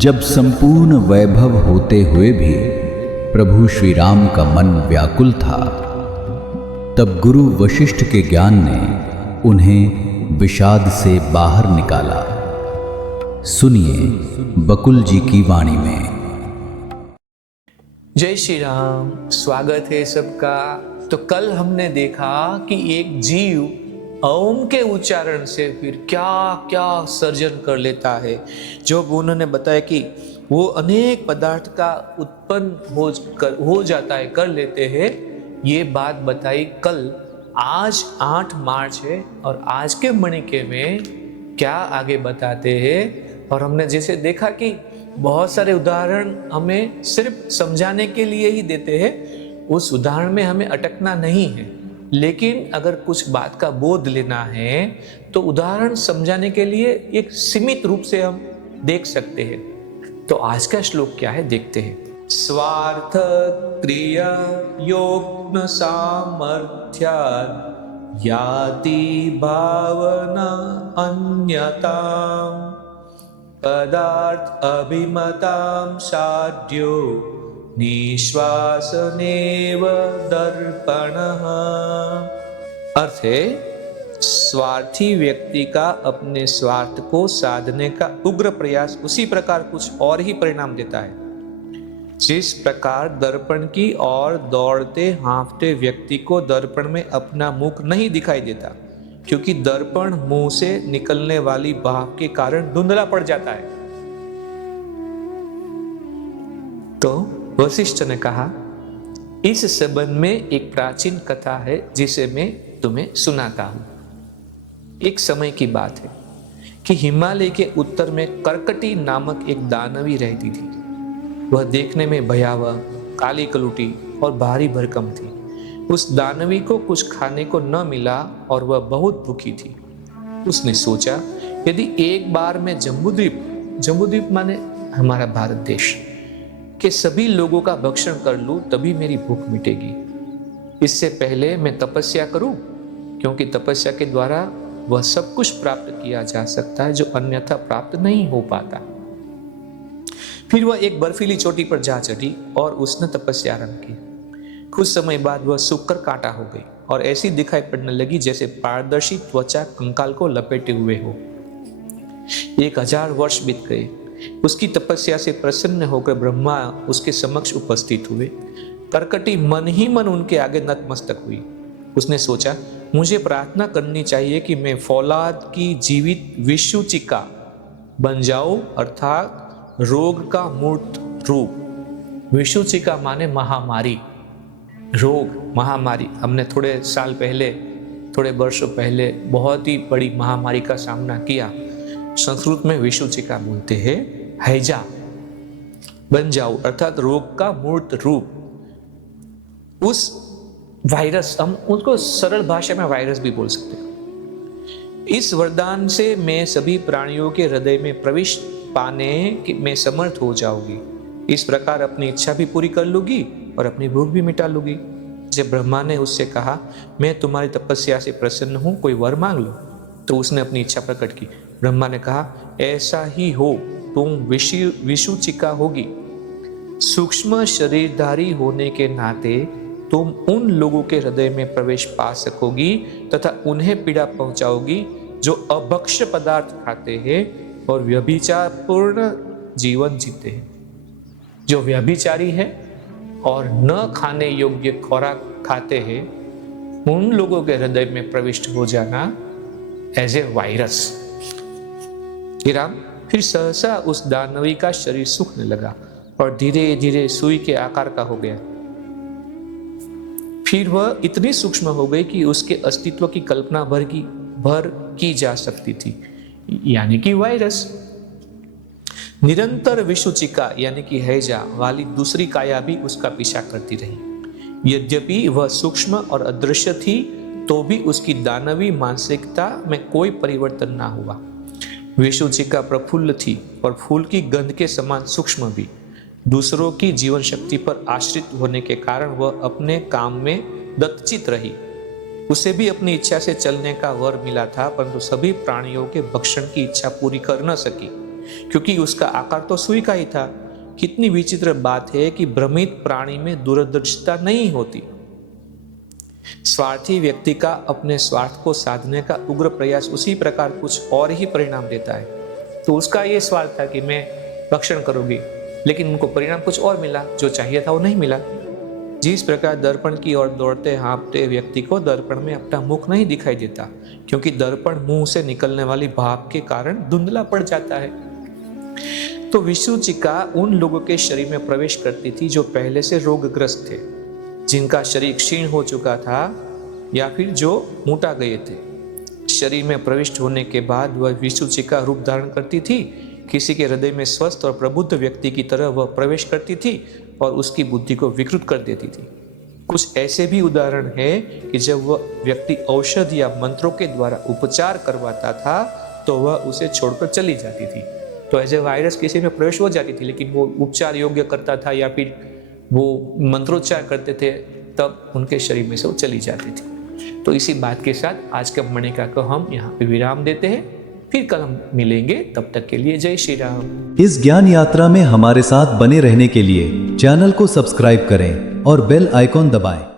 जब संपूर्ण वैभव होते हुए भी प्रभु श्री राम का मन व्याकुल था, तब गुरु वशिष्ठ के ज्ञान ने उन्हें विषाद से बाहर निकाला। सुनिए बकुल जी की वाणी में। जय श्री राम। स्वागत है सबका। तो कल हमने देखा कि एक जीव ओम के उच्चारण से फिर क्या क्या सर्जन कर लेता है। जो उन्होंने बताया कि वो अनेक पदार्थ का उत्पन्न हो जाता है, कर लेते हैं। ये बात बताई कल। आज 8 मार्च है और आज के मणिके में क्या आगे बताते हैं। और हमने जैसे देखा कि बहुत सारे उदाहरण हमें सिर्फ समझाने के लिए ही देते हैं, उस उदाहरण में हमें अटकना नहीं है। लेकिन अगर कुछ बात का बोध लेना है तो उदाहरण समझाने के लिए एक सीमित रूप से हम देख सकते हैं। तो आज का श्लोक क्या है देखते हैं। स्वार्थ क्रिया योग्न सामर्थ्यात् याति भावना अन्यताम् पदार्थ अभिमतां साध्यो निश्वासनेव दर्पणः। अर्थ है, स्वार्थी व्यक्ति का अपने स्वार्थ को साधने का उग्र प्रयास उसी प्रकार कुछ और ही परिणाम देता है जिस प्रकार दर्पण की ओर दौड़ते हाँफते व्यक्ति को दर्पण में अपना मुख नहीं दिखाई देता, क्योंकि दर्पण मुंह से निकलने वाली भाप के कारण धुंधला पड़ जाता है। तो वशिष्ठ ने कहा, इस संबंध में एक प्राचीन कथा है जिसे मैं तुम्हें सुनाता हूं। एक समय की बात है कि हिमालय के उत्तर में कर्कटी नामक एक दानवी रहती थी। वह देखने में भयावह, काली कलूटी और भारी भरकम थी। उस दानवी को कुछ खाने को न मिला और वह बहुत भूखी थी। उसने सोचा, यदि एक बार मैं जम्बूद्वीप माने हमारा भारत देश के सभी लोगों का भक्षण कर लूं, तभी मेरी भूख मिटेगी। इससे पहले मैं तपस्या करूं, क्योंकि तपस्या के द्वारा वह सब कुछ प्राप्त किया जा सकता है जो अन्यथा प्राप्त नहीं हो पाता। फिर वह एक बर्फीली चोटी पर जा चढ़ी और उसने तपस्या आरंभ की। कुछ समय बाद वह सूखकर कांटा हो गई और ऐसी दिखाई पड़ने लगी जैसे पारदर्शी त्वचा कंकाल को लपेटे हुए हो। 1000 वर्ष बीत गए। उसकी तपस्या से प्रसन्न होकर ब्रह्मा उसके समक्ष उपस्थित हुए। कर्कटी मन ही मन उनके आगे नतमस्तक हुई। उसने सोचा, मुझे प्रार्थना करनी चाहिए कि मैं फौलाद की जीवित विषुचिका बन जाऊं, अर्थात रोग का मूर्त रूप। विषुचिका माने महामारी, रोग, महामारी। हमने थोड़े वर्षों पहले बहुत ही बड़ी महामारी का सामना किया। संस्कृत में विषुचिका बोलते हैं, हैजा बन जाओ, अर्थात रोग का मूर्त रूप। उस वायरस, हम उसको सरल भाषा में वायरस भी बोल सकते हैं। इस वरदान से मैं सभी प्राणियों के हृदय में प्रवेश पाने में समर्थ हो जाऊंगी। इस प्रकार अपनी इच्छा भी पूरी कर लूंगी और अपनी भूख भी मिटा लूंगी। जब ब्रह्मा ने उससे कहा, मैं तुम्हारी तपस्या से प्रसन्न हूं, कोई वर मांग लो, तो उसने अपनी इच्छा प्रकट की। ब्रह्मा ने कहा, ऐसा ही हो, तुम विषुचिका होगी। सूक्ष्म शरीरधारी होने के नाते तुम उन लोगों के हृदय में प्रवेश पा सकोगी तथा उन्हें पीड़ा पहुंचाओगी जो अभक्ष्य पदार्थ खाते हैं और व्यभिचारपूर्ण जीवन जीते हैं। जो व्यभिचारी है और न खाने योग्य खुराक खाते हैं, उन लोगों के हृदय में प्रविष्ट हो जाना एज ए वायरस। राम फिर सहसा उस दानवी का शरीर सूखने लगा और धीरे धीरे सुई के आकार का हो गया। फिर वह इतनी सूक्ष्म हो गई कि उसके अस्तित्व की कल्पना भर की जा सकती थी, यानी कि वायरस। निरंतर विषुचिका यानी कि हैजा वाली दूसरी काया भी उसका पीछा करती रही। यद्यपि वह सूक्ष्म और अदृश्य थी, तो भी उसकी दानवी मानसिकता में कोई परिवर्तन ना हुआ। विषुचिका प्रफुल्ल थी और फूल की गंध के समान सूक्ष्म भी। दूसरों की जीवन शक्ति पर आश्रित होने के कारण वह अपने काम में दत्तचित रही। उसे भी अपनी इच्छा से चलने का वर मिला था, परंतु सभी प्राणियों के भक्षण की इच्छा पूरी कर न सकी। क्योंकि उसका आकार तो सुई का ही था। कितनी विचित्र बात है कि भ्रमित प्राणी में दूरदर्शिता नहीं होती। स्वार्थी व्यक्ति का अपने स्वार्थ को साधने का उग्र प्रयास उसी प्रकार कुछ और ही परिणाम देता है। तो उसका ये स्वार्थ था कि मैं रक्षण करूंगी, लेकिन उनको परिणाम कुछ और मिला, जो चाहिए था वो नहीं मिला। जिस प्रकार दर्पण की ओर दौड़ते हाँफते व्यक्ति को दर्पण में अपना मुख नहीं दिखाई देता, क्योंकि दर्पण मुंह से निकलने वाली भाप के कारण धुंधला पड़ जाता है। तो विसूचिका उन लोगों के शरीर में प्रवेश करती थी जो पहले से रोगग्रस्त थे, जिनका शरीर क्षीण हो चुका था या फिर जो मोटा गए थे। शरीर में प्रविष्ट होने के बाद वह विसूचिका रूप धारण करती थी। किसी के हृदय में स्वस्थ और प्रबुद्ध व्यक्ति की तरह वह प्रवेश करती थी और उसकी बुद्धि को विकृत कर देती थी। कुछ ऐसे भी उदाहरण हैं कि जब वह व्यक्ति औषध या मंत्रों के द्वारा उपचार करवाता था तो वह उसे छोड़कर चली जाती थी। तो ऐसे वायरस किसी में प्रवेश हो जाती थी, लेकिन वो उपचार योग्य करता था या फिर वो मंत्रोच्चार करते थे, तब उनके शरीर में से वो चली जाती थी। तो इसी बात के साथ आज के मणिका को हम यहाँ पे विराम देते हैं। फिर कल हम मिलेंगे, तब तक के लिए जय श्री राम। इस ज्ञान यात्रा में हमारे साथ बने रहने के लिए चैनल को सब्सक्राइब करें और बेल आइकॉन दबाएं।